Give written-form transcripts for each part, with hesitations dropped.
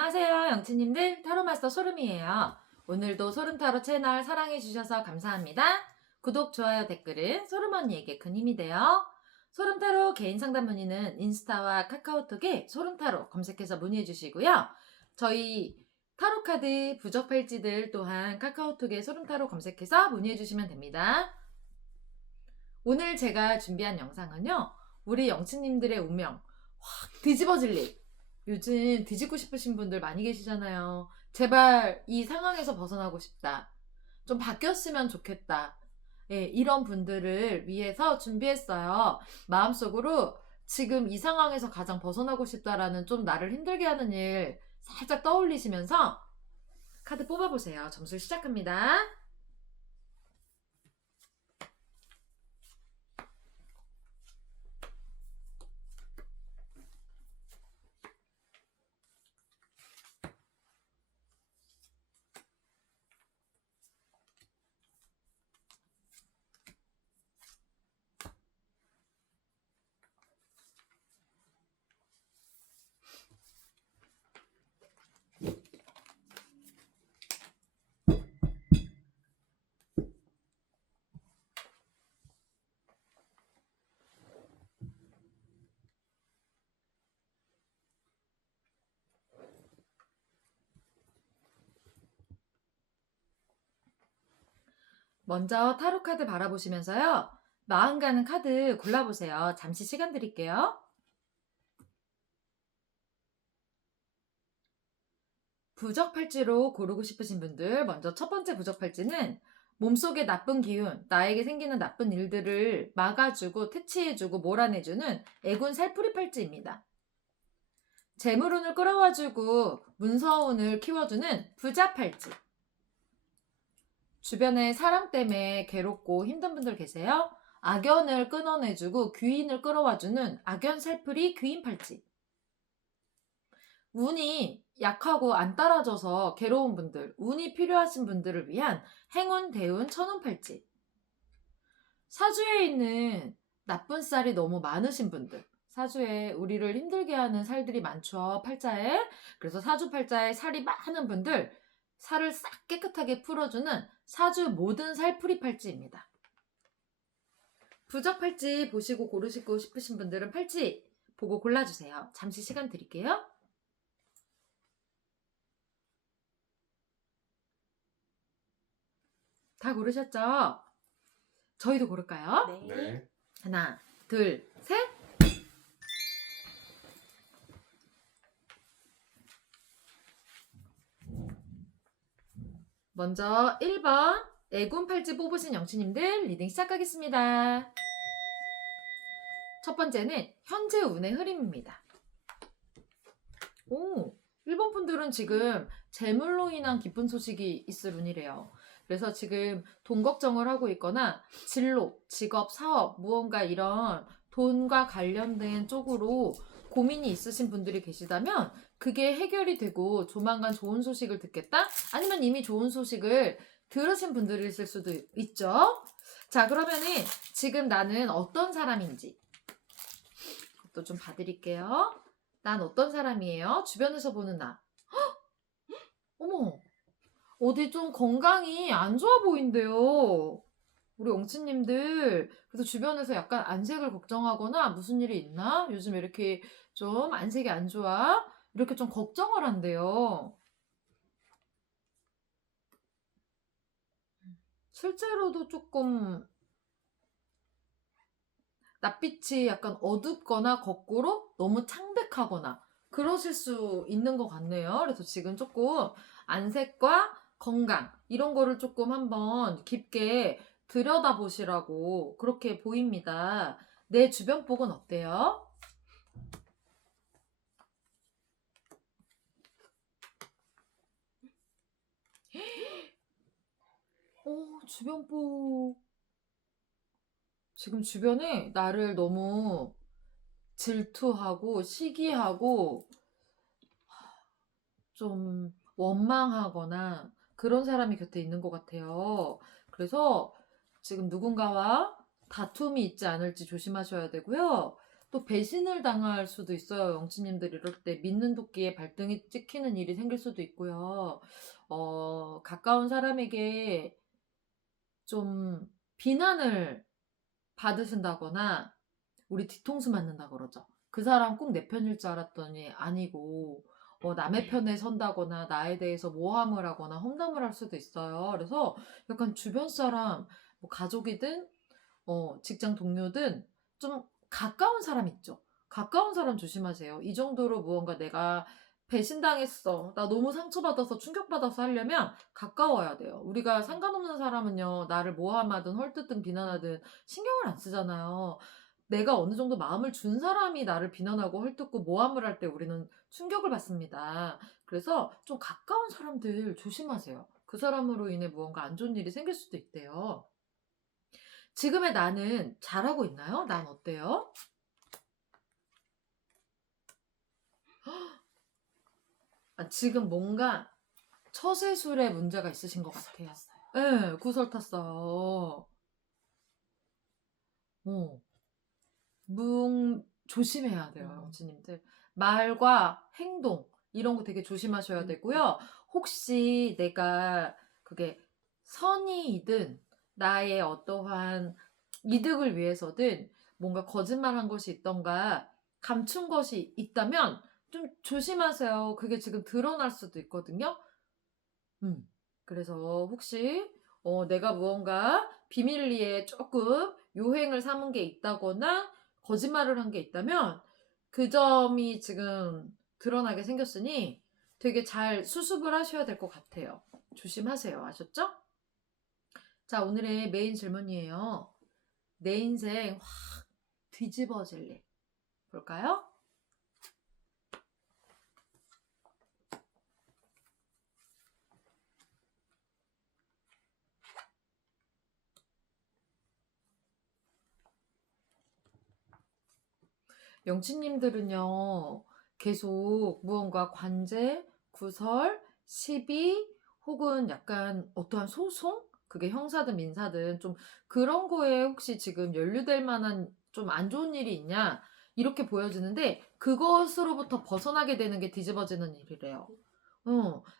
안녕하세요, 영치님들. 타로마스터 소름이에요. 오늘도 소름타로 채널 사랑해주셔서 감사합니다. 구독, 좋아요, 댓글은 소름언니에게 큰 힘이 돼요. 소름타로 개인 상담 문의는 인스타와 카카오톡에 소름타로 검색해서 문의해주시고요. 저희 타로카드 부적팔찌들 또한 카카오톡에 소름타로 검색해서 문의해주시면 됩니다. 오늘 제가 준비한 영상은요, 우리 영치님들의 운명 확 뒤집어질 일. 요즘 뒤집고 싶으신 분들 많이 계시잖아요. 제발 이 상황에서 벗어나고 싶다. 좀 바뀌었으면 좋겠다. 예, 이런 분들을 위해서 준비했어요. 마음속으로 지금 이 상황에서 가장 벗어나고 싶다라는 좀 나를 힘들게 하는 일 살짝 떠올리시면서 카드 뽑아보세요. 점수 시작합니다. 먼저 타로 카드 바라보시면서요. 마음 가는 카드 골라보세요. 잠시 시간 드릴게요. 부적팔찌로 고르고 싶으신 분들, 먼저 첫 번째 부적팔찌는 몸속의 나쁜 기운, 나에게 생기는 나쁜 일들을 막아주고 퇴치해주고 몰아내주는 애군 살풀이 팔찌입니다. 재물운을 끌어와주고 문서운을 키워주는 부자팔찌. 주변에 사람 때문에 괴롭고 힘든 분들 계세요? 악연을 끊어내주고 귀인을 끌어와주는 악연 살풀이 귀인팔찌. 운이 약하고 안 따라줘서 괴로운 분들, 운이 필요하신 분들을 위한 행운, 대운, 천운팔찌. 사주에 있는 나쁜 쌀이 너무 많으신 분들, 사주에 우리를 힘들게 하는 살들이 많죠, 팔자에. 그래서 사주 팔자에 살이 많은 분들, 살을 싹 깨끗하게 풀어주는 사주 모든 살풀이 팔찌입니다. 부적 팔찌 보시고 고르시고 싶으신 분들은 팔찌 보고 골라주세요. 잠시 시간 드릴게요. 다 고르셨죠? 저희도 고를까요? 네. 하나, 둘, 셋. 먼저 1번 애군팔찌 뽑으신 영치님들 리딩 시작하겠습니다. 첫 번째는 현재 운의 흐름입니다. 오, 1번 분들은 지금 재물로 인한 기쁜 소식이 있을 운이래요. 그래서 지금 돈 걱정을 하고 있거나 진로, 직업, 사업, 무언가 이런 돈과 관련된 쪽으로 고민이 있으신 분들이 계시다면 그게 해결이 되고 조만간 좋은 소식을 듣겠다? 아니면 이미 좋은 소식을 들으신 분들이 있을 수도 있죠? 자, 그러면은 지금 나는 어떤 사람인지 그것도 좀 봐드릴게요. 난 어떤 사람이에요? 주변에서 보는 나. 어머, 어디 좀 건강이 안 좋아 보인대요. 우리 엉치님들. 그래서 주변에서 약간 안색을 걱정하거나 무슨 일이 있나? 요즘 이렇게 좀 안색이 안 좋아? 이렇게 좀 걱정을 한대요. 실제로도 조금 낯빛이 약간 어둡거나 거꾸로 너무 창백하거나 그러실 수 있는 것 같네요. 그래서 지금 조금 안색과 건강 이런 거를 조금 한번 깊게 들여다보시라고 그렇게 보입니다. 내 주변 복은 어때요? 주변 복 지금 주변에 나를 너무 질투하고 시기하고 좀 원망하거나 그런 사람이 곁에 있는 것 같아요. 그래서 지금 누군가와 다툼이 있지 않을지 조심하셔야 되고요. 또 배신을 당할 수도 있어요. 영치님들 이럴 때 믿는 도끼에 발등이 찍히는 일이 생길 수도 있고요. 가까운 사람에게 좀 비난을 받으신다거나 우리 뒤통수 맞는다 그러죠. 그 사람 꼭 내 편일 줄 알았더니 아니고 남의 편에 선다거나 나에 대해서 모함을 하거나 험담을 할 수도 있어요. 그래서 약간 주변 사람, 뭐 가족이든 직장 동료든 좀 가까운 사람 있죠. 가까운 사람 조심하세요. 이 정도로 무언가 내가 배신당했어, 나 너무 상처받아서 충격받아서 하려면 가까워야 돼요. 우리가 상관없는 사람은요, 나를 모함하든 헐뜯든 비난하든 신경을 안 쓰잖아요. 내가 어느 정도 마음을 준 사람이 나를 비난하고 헐뜯고 모함을 할 때 우리는 충격을 받습니다. 그래서 좀 가까운 사람들 조심하세요. 그 사람으로 인해 무언가 안 좋은 일이 생길 수도 있대요. 지금의 나는 잘하고 있나요? 난 어때요? 지금 뭔가 처세술에 문제가 있으신 것 같아요. 네, 구설 탔어요. 조심해야 돼요, 영치님들. 말과 행동, 이런 거 되게 조심하셔야 되고요. 혹시 내가 그게 선의이든 나의 어떠한 이득을 위해서든 뭔가 거짓말한 것이 있던가 감춘 것이 있다면 좀 조심하세요. 그게 지금 드러날 수도 있거든요. 그래서 혹시 내가 무언가 비밀리에 조금 요행을 삼은 게 있다거나 거짓말을 한 게 있다면 그 점이 지금 드러나게 생겼으니 되게 잘 수습을 하셔야 될 것 같아요. 조심하세요. 아셨죠? 자, 오늘의 메인 질문이에요. 내 인생 확 뒤집어질 일. 볼까요? 영치님들은요, 계속 무언가 관제, 구설, 시비, 혹은 약간 어떠한 소송? 그게 형사든 민사든 좀 그런 거에 혹시 지금 연루될 만한 좀 안 좋은 일이 있냐? 이렇게 보여지는데 그것으로부터 벗어나게 되는 게 뒤집어지는 일이래요.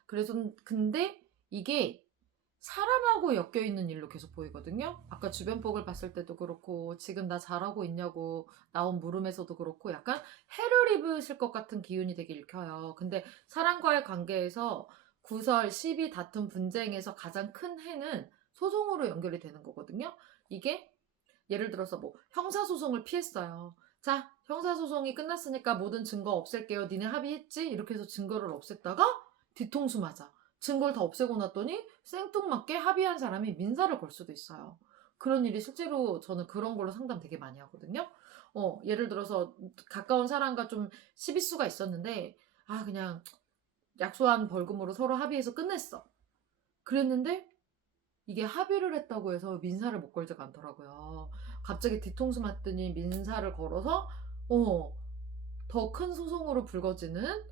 그래서 근데 이게 사람하고 엮여있는 일로 계속 보이거든요. 아까 주변 복을 봤을 때도 그렇고 지금 나 잘하고 있냐고 나온 물음에서도 그렇고 약간 해를 입으실 것 같은 기운이 되게 읽혀요. 근데 사람과의 관계에서 구설, 시비, 다툼, 분쟁에서 가장 큰 해는 소송으로 연결이 되는 거거든요. 이게 예를 들어서 뭐 형사소송을 피했어요. 자, 형사소송이 끝났으니까 모든 증거 없앨게요. 니네 합의했지? 이렇게 해서 증거를 없앴다가 뒤통수 맞아. 증거를 다 없애고 났더니 생뚱맞게 합의한 사람이 민사를 걸 수도 있어요. 그런 일이 실제로 저는 그런 걸로 상담 되게 많이 하거든요. 예를 들어서 가까운 사람과 좀 시비수가 있었는데 그냥 약소한 벌금으로 서로 합의해서 끝냈어. 그랬는데 이게 합의를 했다고 해서 민사를 못 걸지가 않더라고요. 갑자기 뒤통수 맞더니 민사를 걸어서 더 큰 소송으로 불거지는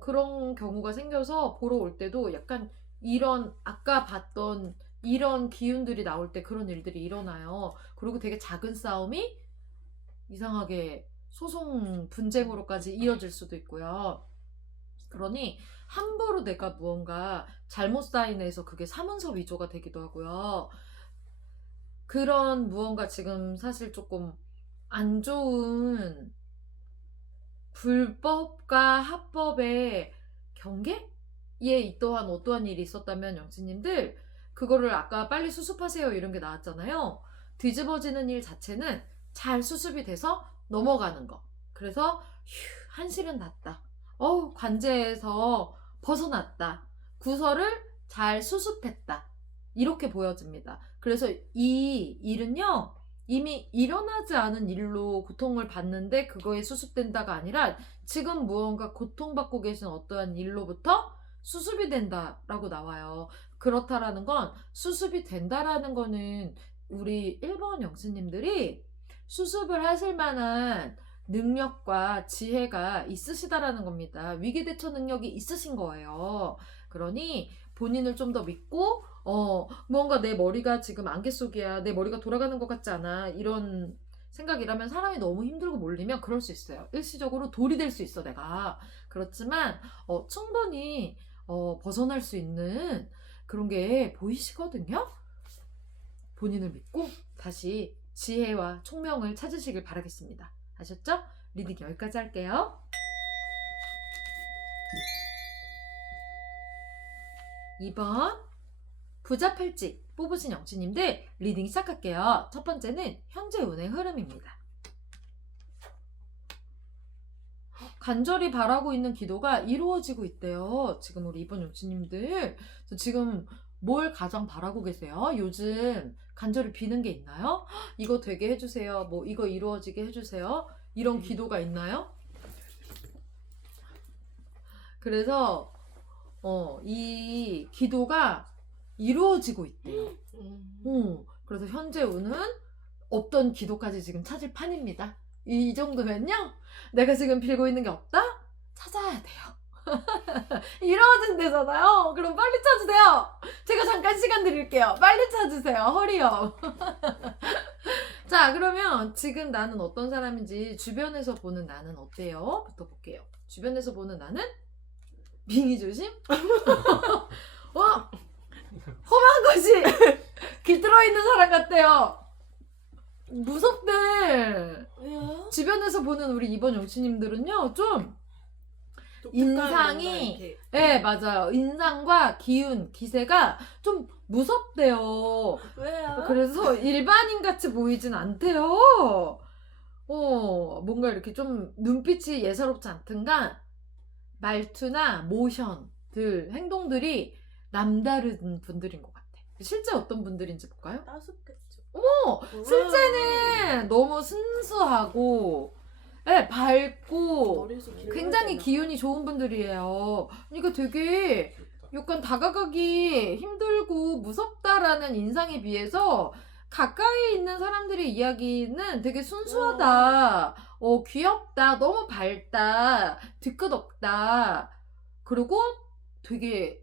그런 경우가 생겨서 보러 올 때도 약간 이런 아까 봤던 이런 기운들이 나올 때 그런 일들이 일어나요. 그리고 되게 작은 싸움이 이상하게 소송 분쟁으로까지 이어질 수도 있고요. 그러니 함부로 내가 무언가 잘못 사인해서 그게 사문서 위조가 되기도 하고요. 그런 무언가 지금 사실 조금 안 좋은 불법과 합법의 경계에 또한 어떠한 일이 있었다면 영치님들 그거를 아까 빨리 수습하세요 이런 게 나왔잖아요. 뒤집어지는 일 자체는 잘 수습이 돼서 넘어가는 거. 그래서 한시는 났다. 관제에서 벗어났다. 구설을 잘 수습했다. 이렇게 보여집니다. 그래서 이 일은요, 이미 일어나지 않은 일로 고통을 받는데 그거에 수습된다가 아니라 지금 무언가 고통받고 계신 어떠한 일로부터 수습이 된다라고 나와요. 그렇다라는 건 수습이 된다라는 거는 우리 1번 영수님들이 수습을 하실 만한 능력과 지혜가 있으시다라는 겁니다. 위기대처 능력이 있으신 거예요. 그러니 본인을 좀 더 믿고 뭔가 내 머리가 지금 안개 속이야. 내 머리가 돌아가는 것 같지 않아. 이런 생각이라면 사람이 너무 힘들고 몰리면 그럴 수 있어요. 일시적으로 돌이 될 수 있어 내가. 그렇지만 충분히 벗어날 수 있는 그런 게 보이시거든요. 본인을 믿고 다시 지혜와 총명을 찾으시길 바라겠습니다. 아셨죠? 리딩 여기까지 할게요. 2번 부자 팔찌 뽑으신 영치님들 리딩 시작할게요. 첫 번째는 현재 운의 흐름입니다. 간절히 바라고 있는 기도가 이루어지고 있대요. 지금 우리 이번 영치님들 지금 뭘 가장 바라고 계세요? 요즘 간절히 비는 게 있나요? 이거 되게 해주세요. 뭐 이거 이루어지게 해주세요. 이런 기도가 있나요? 그래서 이 기도가 이루어지고 있대요. 그래서 현재 운은 어떤 기도까지 지금 찾을 판입니다. 이 정도면요, 내가 지금 빌고 있는 게 없다? 찾아야 돼요. 이루어진대잖아요. 그럼 빨리 찾으세요. 제가 잠깐 시간 드릴게요. 빨리 찾으세요. 허리요. 자, 그러면 지금 나는 어떤 사람인지 주변에서 보는 나는 어때요? 부터 볼게요. 주변에서 보는 나는 빙의 조심? 험한 것이 깃들어 있는 사람 같대요. 무섭대. 왜요? 주변에서 보는 우리 이번 영치님들은요, 좀 인상이, 네, 맞아요. 인상과 기운, 기세가 좀 무섭대요. 왜요? 그래서 일반인 같이 보이진 않대요. 뭔가 이렇게 좀 눈빛이 예사롭지 않든가 말투나 모션들, 행동들이 남다른 분들인 것 같아. 실제 어떤 분들인지 볼까요? 따숩겠죠. 실제는 너무 순수하고, 네, 밝고 굉장히 기운이 좋은 분들이에요. 그러니까 되게 약간 다가가기 힘들고 무섭다라는 인상에 비해서 가까이 있는 사람들의 이야기는 되게 순수하다, 귀엽다, 너무 밝다, 뒤끝없다, 그리고 되게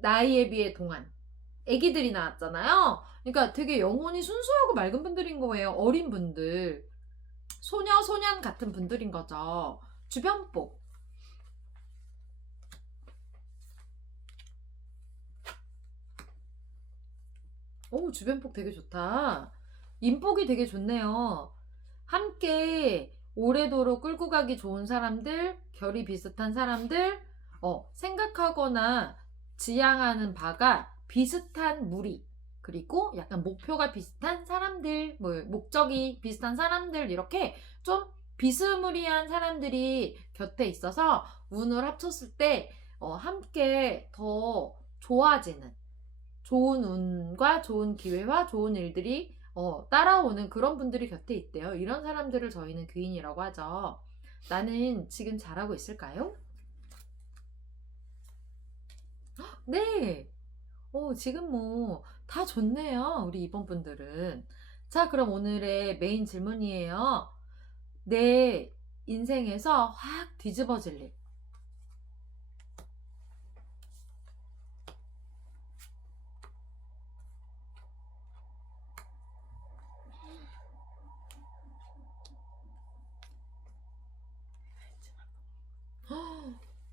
나이에 비해 동안 애기들이 나왔잖아요. 그러니까 되게 영혼이 순수하고 맑은 분들인 거예요. 어린 분들, 소녀 소년 같은 분들인 거죠. 주변복. 주변복 되게 좋다. 인복이 되게 좋네요. 함께 오래도록 끌고 가기 좋은 사람들, 결이 비슷한 사람들, 생각하거나 지향하는 바가 비슷한 무리, 그리고 약간 목표가 비슷한 사람들, 목적이 비슷한 사람들, 이렇게 좀 비스무리한 사람들이 곁에 있어서 운을 합쳤을 때 함께 더 좋아지는, 좋은 운과 좋은 기회와 좋은 일들이 따라오는 그런 분들이 곁에 있대요. 이런 사람들을 저희는 귀인이라고 하죠. 나는 지금 잘하고 있을까요? 네. 지금 뭐 다 좋네요. 우리 이번 분들은. 자, 그럼 오늘의 메인 질문이에요. 내 인생에서 확 뒤집어질 일.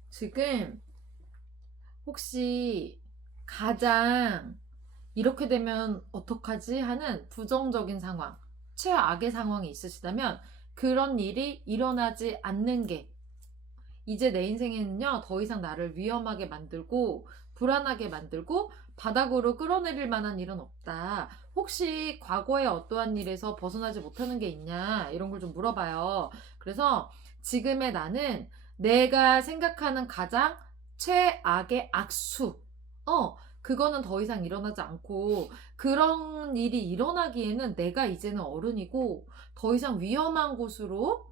지금 혹시 가장 이렇게 되면 어떡하지 하는 부정적인 상황, 최악의 상황이 있으시다면 그런 일이 일어나지 않는 게, 이제 내 인생에는요, 더 이상 나를 위험하게 만들고 불안하게 만들고 바닥으로 끌어내릴 만한 일은 없다. 혹시 과거에 어떠한 일에서 벗어나지 못하는 게 있냐, 이런 걸 좀 물어봐요. 그래서 지금의 나는 내가 생각하는 가장 최악의 악수, 그거는 더 이상 일어나지 않고, 그런 일이 일어나기에는 내가 이제는 어른이고 더 이상 위험한 곳으로,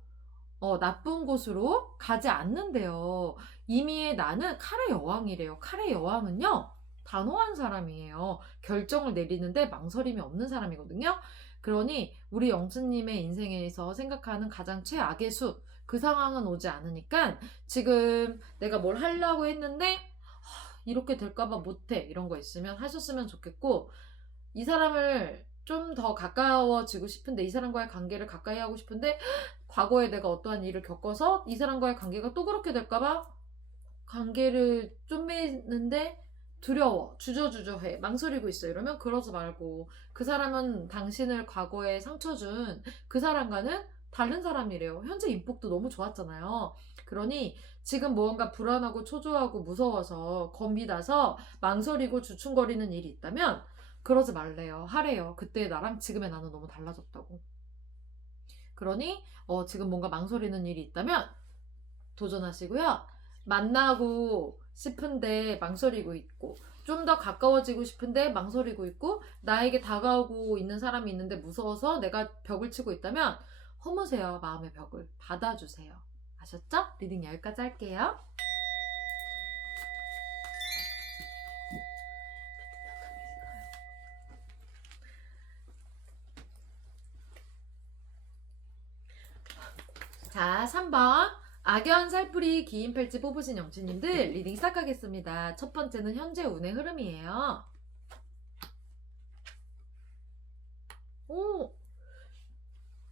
나쁜 곳으로 가지 않는데요. 이미 나는 칼의 여왕이래요. 칼의 여왕은요, 단호한 사람이에요. 결정을 내리는데 망설임이 없는 사람이거든요. 그러니 우리 영수님의 인생에서 생각하는 가장 최악의 수, 그 상황은 오지 않으니까 지금 내가 뭘 하려고 했는데 이렇게 될까봐 못해, 이런 거 있으면 하셨으면 좋겠고, 이 사람을 좀 더 가까워지고 싶은데 이 사람과의 관계를 가까이 하고 싶은데 과거에 내가 어떠한 일을 겪어서 이 사람과의 관계가 또 그렇게 될까 봐 관계를 쪼매는데 두려워. 주저주저해. 망설이고 있어. 이러면 그러지 말고 그 사람은 당신을 과거에 상처 준 그 사람과는 다른 사람이래요. 현재 인복도 너무 좋았잖아요. 그러니 지금 무언가 불안하고 초조하고 무서워서 겁이 나서 망설이고 주춤거리는 일이 있다면 그러지 말래요. 하래요. 그때 나랑 지금의 나는 너무 달라졌다고. 그러니 지금 뭔가 망설이는 일이 있다면 도전하시고요. 만나고 싶은데 망설이고 있고 좀 더 가까워지고 싶은데 망설이고 있고 나에게 다가오고 있는 사람이 있는데 무서워서 내가 벽을 치고 있다면 허무세요. 마음의 벽을 받아주세요. 아셨죠? 리딩 여기까지 할게요. 자, 3번 악연, 살풀이, 기인, 팔찌 뽑으신 영주님들 리딩 시작하겠습니다. 첫 번째는 현재 운의 흐름이에요. 오,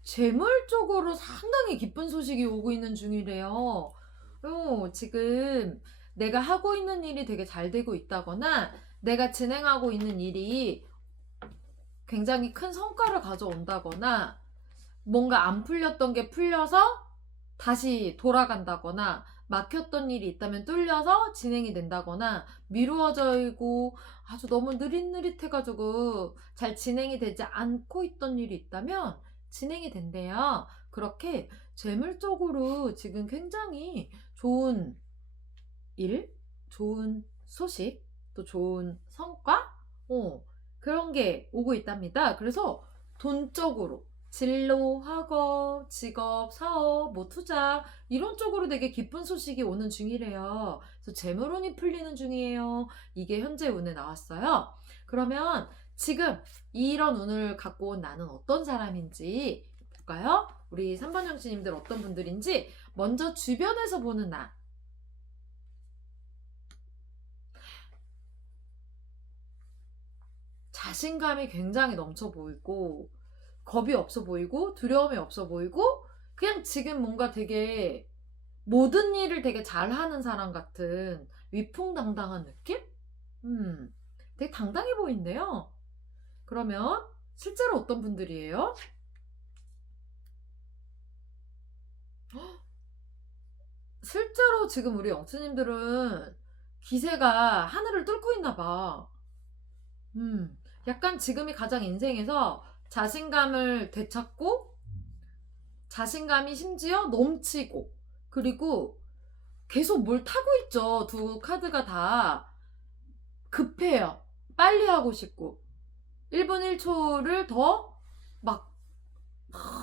재물 쪽으로 상당히 기쁜 소식이 오고 있는 중이래요. 지금 내가 하고 있는 일이 되게 잘 되고 있다거나 내가 진행하고 있는 일이 굉장히 큰 성과를 가져온다거나 뭔가 안 풀렸던 게 풀려서 다시 돌아간다거나 막혔던 일이 있다면 뚫려서 진행이 된다거나 미루어져 있고 아주 너무 느릿느릿해가지고 잘 진행이 되지 않고 있던 일이 있다면 진행이 된대요. 그렇게 재물적으로 지금 굉장히 좋은 일, 좋은 소식, 또 좋은 성과, 그런 게 오고 있답니다. 그래서 돈적으로 진로, 학업, 직업, 사업, 뭐 투자 이런 쪽으로 되게 기쁜 소식이 오는 중이래요. 그래서 재물운이 풀리는 중이에요. 이게 현재 운에 나왔어요. 그러면 지금 이런 운을 갖고 온 나는 어떤 사람인지 볼까요? 우리 3번 형제님들 어떤 분들인지 먼저 주변에서 보는 나. 자신감이 굉장히 넘쳐 보이고 겁이 없어 보이고 두려움이 없어 보이고 그냥 지금 뭔가 되게 모든 일을 되게 잘하는 사람 같은 위풍당당한 느낌? 되게 당당해 보인대요. 그러면 실제로 어떤 분들이에요? 실제로 지금 우리 영수님들은 기세가 하늘을 뚫고 있나 봐. 약간 지금이 가장 인생에서 자신감을 되찾고 자신감이 심지어 넘치고 그리고 계속 뭘 타고 있죠. 두 카드가 다 급해요. 빨리 하고 싶고 1분 1초를 더 막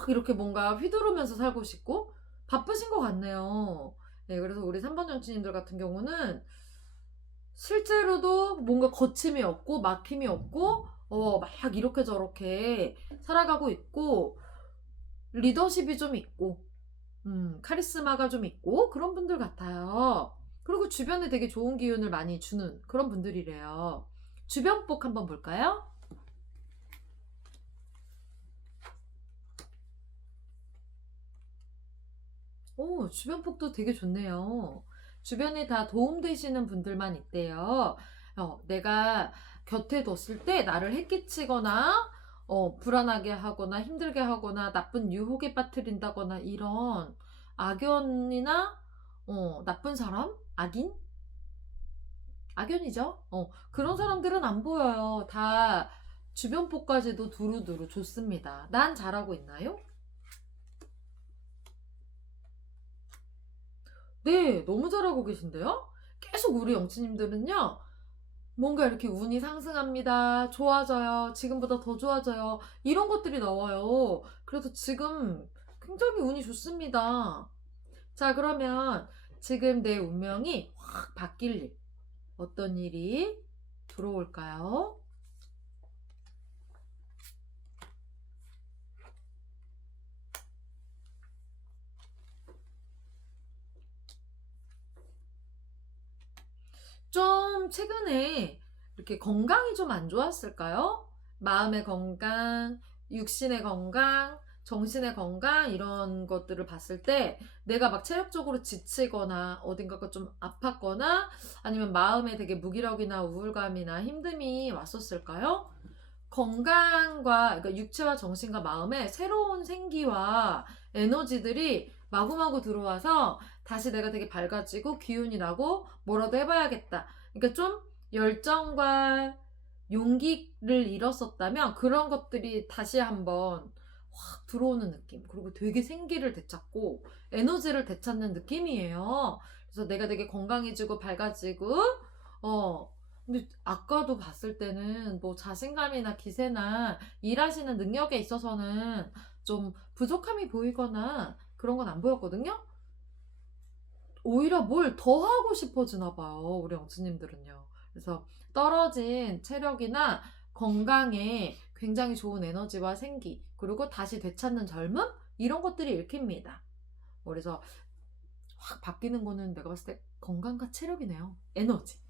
이렇게 뭔가 휘두르면서 살고 싶고 바쁘신 것 같네요. 네, 그래서 우리 3번 정치인들 같은 경우는 실제로도 뭔가 거침이 없고 막힘이 없고 막 이렇게 저렇게 살아가고 있고 리더십이 좀 있고 카리스마가 좀 있고 그런 분들 같아요. 그리고 주변에 되게 좋은 기운을 많이 주는 그런 분들이래요. 주변복 한번 볼까요? 오, 주변복도 되게 좋네요. 주변에 다 도움되시는 분들만 있대요. 내가 곁에 뒀을 때 나를 해끼치거나 불안하게 하거나 힘들게 하거나 나쁜 유혹에 빠뜨린다거나 이런 악연이나 나쁜 사람? 악인? 악연이죠? 그런 사람들은 안 보여요. 다 주변복까지도 두루두루 좋습니다. 난 잘하고 있나요? 네, 너무 잘하고 계신데요? 계속 우리 영치님들은요, 뭔가 이렇게 운이 상승합니다. 좋아져요. 지금보다 더 좋아져요. 이런 것들이 나와요. 그래서 지금 굉장히 운이 좋습니다. 자, 그러면 지금 내 운명이 확 바뀔 일, 어떤 일이 들어올까요? 좀 최근에 이렇게 건강이 좀 안 좋았을까요? 마음의 건강, 육신의 건강, 정신의 건강 이런 것들을 봤을 때 내가 막 체력적으로 지치거나 어딘가가 좀 아팠거나 아니면 마음에 되게 무기력이나 우울감이나 힘듦이 왔었을까요? 건강과 그러니까 육체와 정신과 마음에 새로운 생기와 에너지들이 마구마구 들어와서 다시 내가 되게 밝아지고 기운이 나고 뭐라도 해봐야겠다. 그러니까 좀 열정과 용기를 잃었었다면 그런 것들이 다시 한번 확 들어오는 느낌. 그리고 되게 생기를 되찾고 에너지를 되찾는 느낌이에요. 그래서 내가 되게 건강해지고 밝아지고 근데 아까도 봤을 때는 뭐 자신감이나 기세나 일하시는 능력에 있어서는 좀 부족함이 보이거나 그런 건 안 보였거든요. 오히려 뭘 더 하고 싶어지나 봐요, 우리 영수님들은요. 그래서 떨어진 체력이나 건강에 굉장히 좋은 에너지와 생기, 그리고 다시 되찾는 젊음? 이런 것들이 읽힙니다. 그래서 확 바뀌는 거는 내가 봤을 때 건강과 체력이네요. 에너지.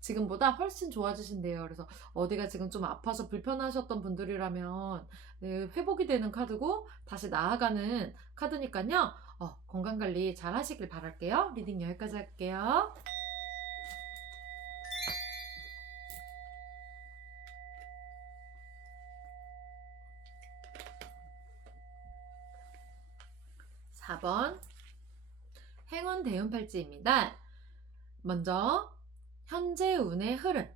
지금보다 훨씬 좋아지신대요. 그래서 어디가 지금 좀 아파서 불편하셨던 분들이라면 네, 회복이 되는 카드고 다시 나아가는 카드니까요. 건강관리 잘 하시길 바랄게요. 리딩 여기까지 할게요. (4번) 행운 대운 팔찌입니다. 먼저 현재 운의 흐름.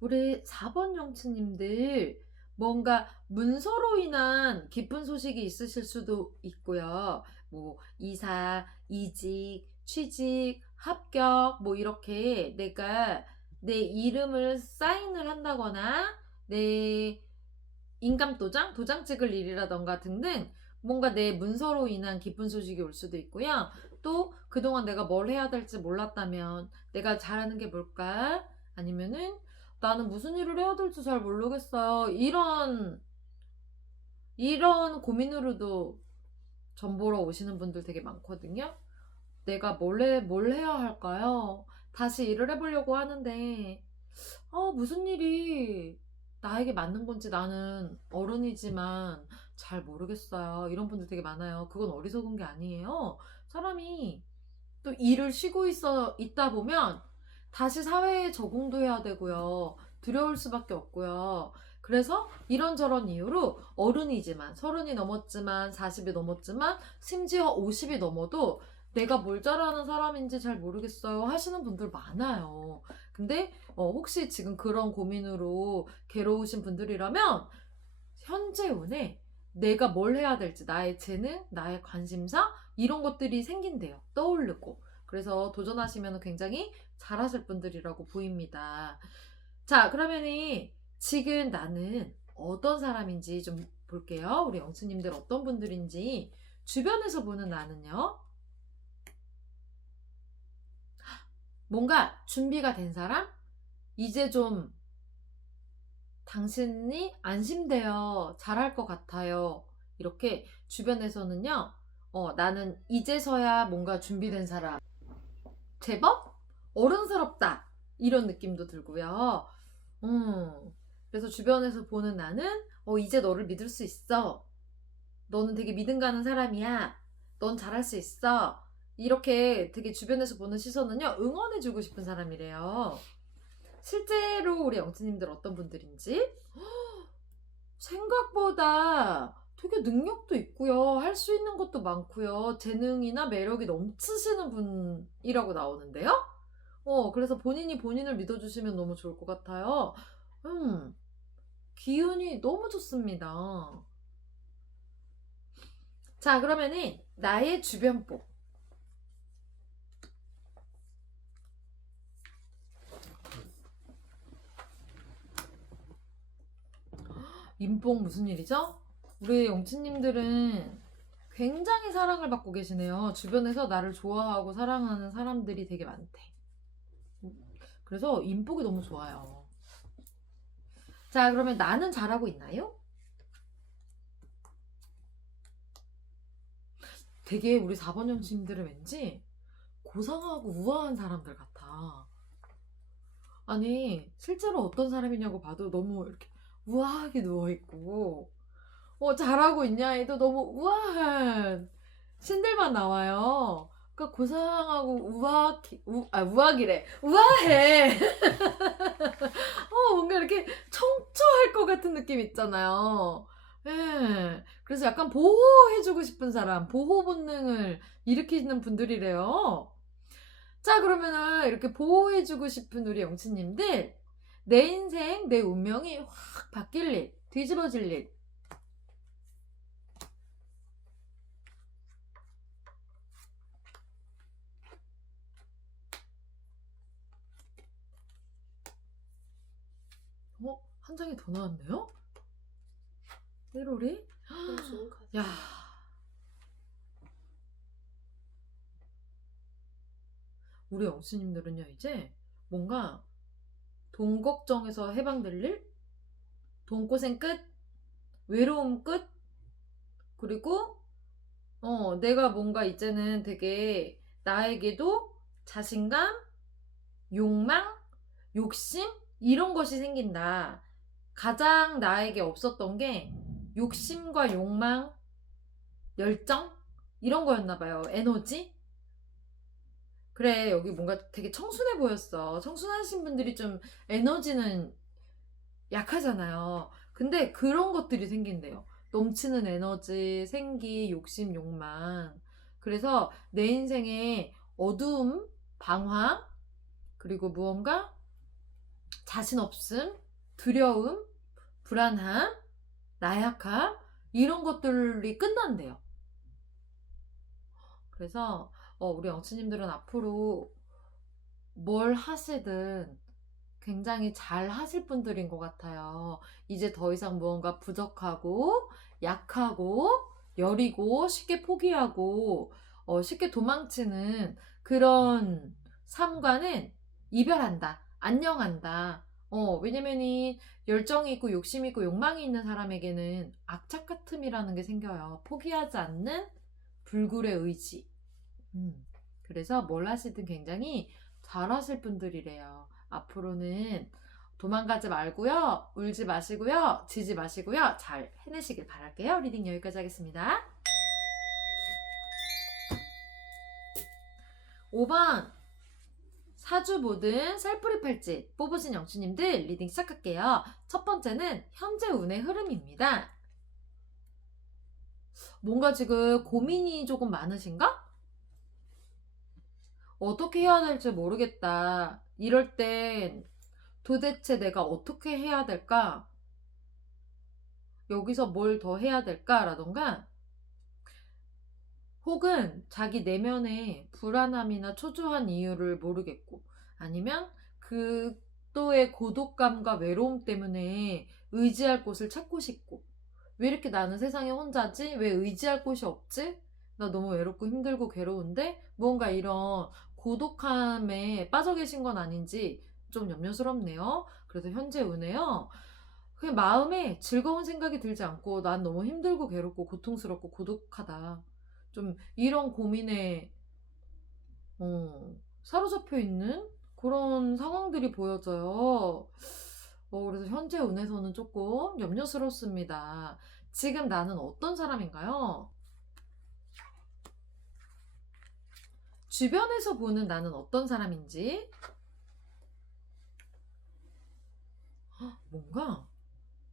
우리 4번 영치님들 뭔가 문서로 인한 기쁜 소식이 있으실 수도 있고요. 뭐 이사, 이직, 취직, 합격 뭐 이렇게 내가 내 이름을 사인을 한다거나 내 인감도장, 도장 찍을 일이라던가 등등 뭔가 내 문서로 인한 기쁜 소식이 올 수도 있고요. 또 그동안 내가 뭘 해야 될지 몰랐다면 내가 잘하는 게 뭘까? 아니면은 나는 무슨 일을 해야 될지 잘 모르겠어요. 이런 고민으로도 전 보러 오시는 분들 되게 많거든요. 내가 뭘 해야 할까요? 다시 일을 해보려고 하는데 무슨 일이 나에게 맞는 건지 나는 어른이지만 잘 모르겠어요. 이런 분들 되게 많아요. 그건 어리석은 게 아니에요. 사람이 또 일을 쉬고 있다 보면 다시 사회에 적응도 해야 되고요. 두려울 수밖에 없고요. 그래서 이런저런 이유로 어른이지만 30이 넘었지만 40이 넘었지만 심지어 50이 넘어도 내가 뭘 잘하는 사람인지 잘 모르겠어요 하시는 분들 많아요. 근데 혹시 지금 그런 고민으로 괴로우신 분들이라면 현재 운에 내가 뭘 해야 될지 나의 재능, 나의 관심사 이런 것들이 생긴대요. 떠오르고. 그래서 도전하시면 굉장히 잘하실 분들이라고 보입니다. 자, 그러면은 지금 나는 어떤 사람인지 좀 볼게요. 우리 영수님들 어떤 분들인지 주변에서 보는 나는요. 뭔가 준비가 된 사람? 이제 좀 당신이 안심되어 잘할 것 같아요. 이렇게 주변에서는요. 나는 이제서야 뭔가 준비된 사람. 제법 어른스럽다. 이런 느낌도 들고요. 그래서 주변에서 보는 나는 이제 너를 믿을 수 있어. 너는 되게 믿음 가는 사람이야. 넌 잘할 수 있어. 이렇게 되게 주변에서 보는 시선은요. 응원해주고 싶은 사람이래요. 실제로 우리 영치님들 어떤 분들인지 생각보다 되게 능력도 있고요. 할 수 있는 것도 많고요. 재능이나 매력이 넘치시는 분이라고 나오는데요. 그래서 본인이 본인을 믿어주시면 너무 좋을 것 같아요. 기운이 너무 좋습니다. 자, 그러면은 나의 주변복. 인복 무슨 일이죠? 우리 영치님들은 굉장히 사랑을 받고 계시네요. 주변에서 나를 좋아하고 사랑하는 사람들이 되게 많대. 그래서 인복이 너무 좋아요. 자, 그러면 나는 잘하고 있나요? 되게 우리 4번 영치님들은 왠지 고상하고 우아한 사람들 같아. 아니, 실제로 어떤 사람이냐고 봐도 너무 이렇게 우아하게 누워있고, 잘하고 있냐 해도 너무 우아한 신들만 나와요. 그러니까 고상하고 우아기래. 우아해. 뭔가 이렇게 청초할 것 같은 느낌 있잖아요. 예. 그래서 약간 보호해주고 싶은 사람, 보호 본능을 일으키는 분들이래요. 자, 그러면은 이렇게 보호해주고 싶은 우리 영치님들, 내 인생, 내 운명이 확 바뀔 일, 뒤집어질 일. 한 장이 더 나왔네요? 1월이? 야. 우리 영수님들은요, 이제 뭔가 돈 걱정에서 해방될 일, 돈고생 끝, 외로움 끝, 그리고 내가 뭔가 이제는 되게 나에게도 자신감, 욕망, 욕심 이런 것이 생긴다. 가장 나에게 없었던 게 욕심과 욕망, 열정 이런 거였나 봐요. 에너지. 그래, 여기 뭔가 되게 청순해 보였어. 청순하신 분들이 좀 에너지는 약하잖아요. 근데 그런 것들이 생긴대요. 넘치는 에너지, 생기, 욕심, 욕망. 그래서 내 인생에 어두움, 방황, 그리고 무언가 자신 없음, 두려움, 불안함, 나약함, 이런 것들이 끝난대요. 그래서 우리 영치님들은 앞으로 뭘 하시든 굉장히 잘 하실 분들인 것 같아요. 이제 더 이상 무언가 부족하고 약하고 여리고 쉽게 포기하고 쉽게 도망치는 그런 삶과는 이별한다. 안녕한다. 왜냐면이 열정이 있고 욕심이 있고 욕망이 있는 사람에게는 악착 같음이라는 게 생겨요. 포기하지 않는 불굴의 의지. 그래서 뭘 하시든 굉장히 잘하실 분들이래요. 앞으로는 도망가지 말고요. 울지 마시고요. 지지 마시고요. 잘 해내시길 바랄게요. 리딩 여기까지 하겠습니다. 5번 사주 보든 셀프리 팔찌 뽑으신 영주님들 리딩 시작할게요. 첫 번째는 현재 운의 흐름입니다. 뭔가 지금 고민이 조금 많으신가? 어떻게 해야 될지 모르겠다. 이럴 땐 도대체 내가 어떻게 해야 될까? 여기서 뭘 더 해야 될까? 라던가 혹은 자기 내면의 불안함이나 초조한 이유를 모르겠고 아니면 그 또의 고독감과 외로움 때문에 의지할 곳을 찾고 싶고 왜 이렇게 나는 세상에 혼자지? 왜 의지할 곳이 없지? 나 너무 외롭고 힘들고 괴로운데 뭔가 이런 고독함에 빠져 계신 건 아닌지 좀 염려스럽네요. 그래서 현재 운에요. 그냥 마음에 즐거운 생각이 들지 않고 난 너무 힘들고 괴롭고 고통스럽고 고독하다. 좀 이런 고민에 사로잡혀 있는 그런 상황들이 보여져요. 그래서 현재 운에서는 조금 염려스럽습니다. 지금 나는 어떤 사람인가요? 주변에서 보는 나는 어떤 사람인지 뭔가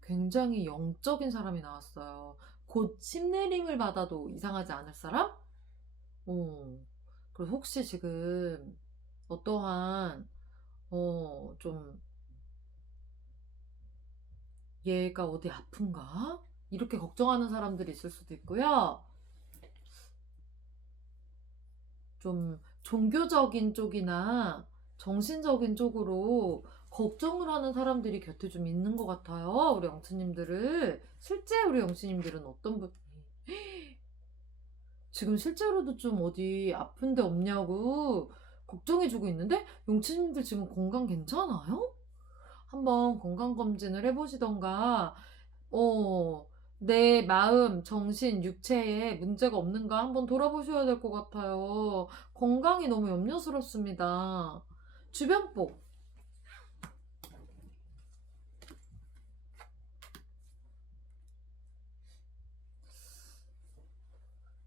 굉장히 영적인 사람이 나왔어요. 곧 심내림을 받아도 이상하지 않을 사람? 그래서 혹시 지금 어떠한 좀 얘가 어디 아픈가? 이렇게 걱정하는 사람들이 있을 수도 있고요. 좀 종교적인 쪽이나 정신적인 쪽으로 걱정을 하는 사람들이 곁에 좀 있는 것 같아요. 우리 영수님들을. 실제 우리 영수님들은 어떤 분, 지금 실제로도 좀 어디 아픈 데 없냐고 걱정해주고 있는데 영수님들 지금 건강 괜찮아요? 한번 건강검진을 해보시던가, 내 마음, 정신, 육체에 문제가 없는가 한번 돌아보셔야 될 것 같아요. 건강이 너무 염려스럽습니다. 주변복.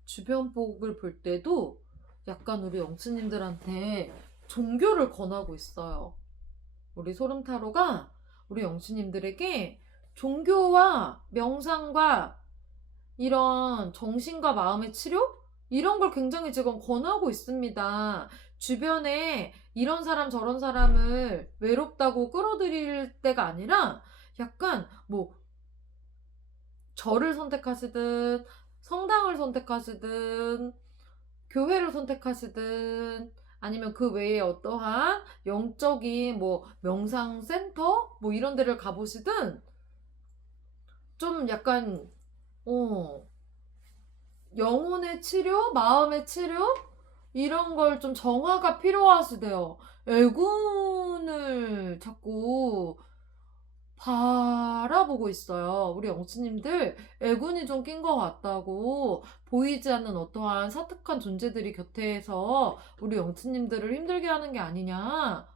주변복을 볼 때도 약간 우리 영치님들한테 종교를 권하고 있어요. 우리 소름타로가 우리 영치님들에게 종교와 명상과 이런 정신과 마음의 치료? 이런 걸 굉장히 지금 권하고 있습니다. 주변에 이런 사람 저런 사람을 외롭다고 끌어들일 때가 아니라 약간 뭐 절을 선택하시든 성당을 선택하시든 교회를 선택하시든 아니면 그 외에 어떠한 영적인 뭐 명상센터 뭐 이런 데를 가보시든 좀 약간 어 영혼의 치료, 마음의 치료 이런 걸 좀 정화가 필요하시대요. 애군을 자꾸 바라보고 있어요. 우리 영치님들 애군이 좀 낀 것 같다고 보이지 않는 어떠한 사특한 존재들이 곁에서 우리 영치님들을 힘들게 하는 게 아니냐.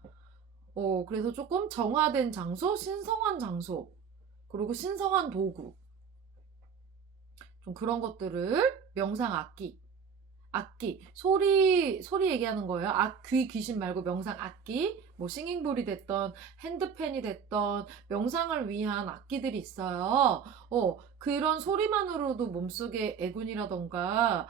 그래서 조금 정화된 장소, 신성한 장소, 그리고 신성한 도구. 좀 그런 것들을 명상 악기 소리 얘기하는 거예요. 귀 귀신 말고 명상 악기 뭐 싱잉볼이 됐던 핸드펜이 됐던 명상을 위한 악기들이 있어요. 그런 소리만으로도 몸속에 애군이라던가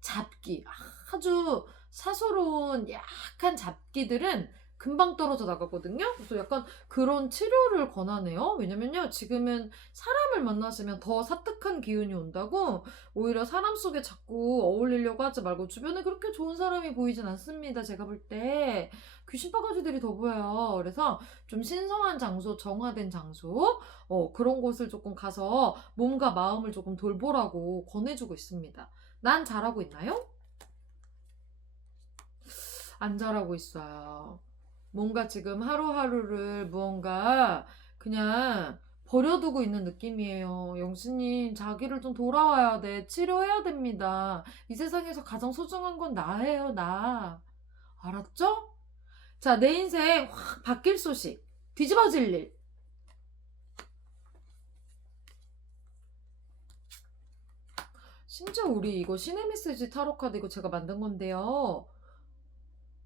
잡기 아주 사소로운 약한 잡기들은 금방 떨어져 나가거든요. 그래서 약간 그런 치료를 권하네요. 왜냐면요, 지금은 사람을 만나시면 더 사특한 기운이 온다고 오히려 사람 속에 자꾸 어울리려고 하지 말고 주변에 그렇게 좋은 사람이 보이진 않습니다. 제가 볼 때 귀신 바가지들이 더 보여요. 그래서 좀 신성한 장소, 정화된 장소 그런 곳을 조금 가서 몸과 마음을 조금 돌보라고 권해주고 있습니다. 난 잘하고 있나요? 안 잘하고 있어요. 뭔가 지금 하루하루를 무언가 그냥 버려두고 있는 느낌이에요. 영수님, 자기를 좀 돌아와야 돼. 치료해야 됩니다. 이 세상에서 가장 소중한 건 나예요, 나. 알았죠? 자, 내 인생 확 바뀔 소식. 뒤집어질 일. 심지어 우리 이거 신의 메시지 타로 카드 이거 제가 만든 건데요.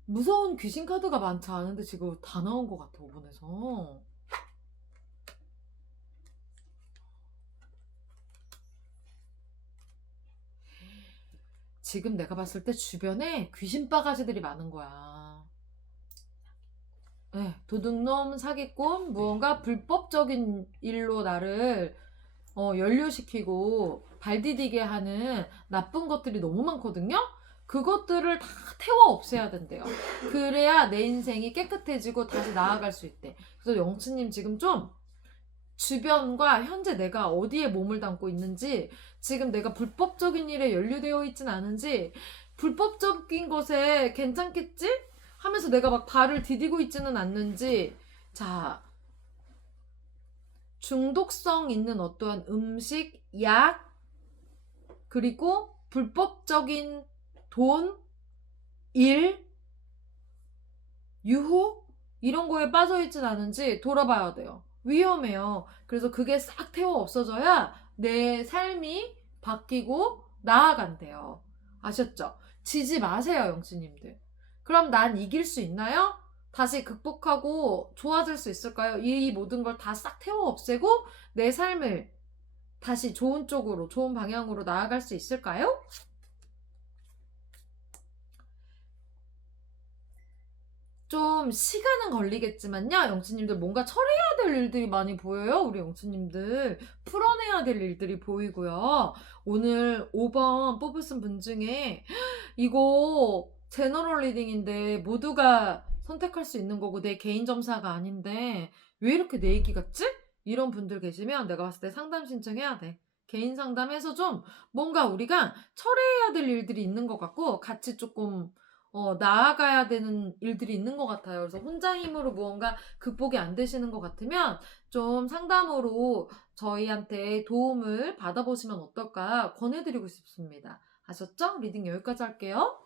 무서운 귀신 카드가 많지 않은데 지금 다 나온 것 같아, 5번에서. 지금 내가 봤을 때 주변에 귀신 바가지들이 많은 거야. 네, 도둑놈, 사기꾼, 무언가 불법적인 일로 나를 연료시키고 발 디디게 하는 나쁜 것들이 너무 많거든요? 그것들을 다 태워 없애야 된대요. 그래야 내 인생이 깨끗해지고 다시 나아갈 수 있대. 그래서 영치님 지금 좀 주변과 현재 내가 어디에 몸을 담고 있는지, 지금 내가 불법적인 일에 연루되어 있진 않은지, 불법적인 것에 괜찮겠지? 하면서 내가 막 발을 디디고 있지는 않는지, 자, 중독성 있는 어떠한 음식, 약, 그리고 불법적인 돈, 일, 유혹 이런 거에 빠져 있진 않은지 돌아봐야 돼요. 위험해요. 그래서 그게 싹 태워 없어져야 내 삶이 바뀌고 나아간대요. 아셨죠? 지지 마세요, 영수님들. 그럼 난 이길 수 있나요? 다시 극복하고 좋아질 수 있을까요? 이 모든 걸 다 싹 태워 없애고 내 삶을 다시 좋은 쪽으로, 좋은 방향으로 나아갈 수 있을까요? 좀 시간은 걸리겠지만요. 영치님들 뭔가 처리해야 될 일들이 많이 보여요. 우리 영치님들 풀어내야 될 일들이 보이고요. 오늘 5번 뽑으신 분 중에 이거 제너럴 리딩인데 모두가 선택할 수 있는 거고 내 개인 점사가 아닌데 왜 이렇게 내 얘기 같지? 이런 분들 계시면 내가 봤을 때 상담 신청해야 돼. 개인 상담해서 좀 뭔가 우리가 처리해야 될 일들이 있는 것 같고 같이 조금 나아가야 되는 일들이 있는 것 같아요. 그래서 혼자 힘으로 무언가 극복이 안 되시는 것 같으면 좀 상담으로 저희한테 도움을 받아보시면 어떨까 권해드리고 싶습니다. 아셨죠? 리딩 여기까지 할게요.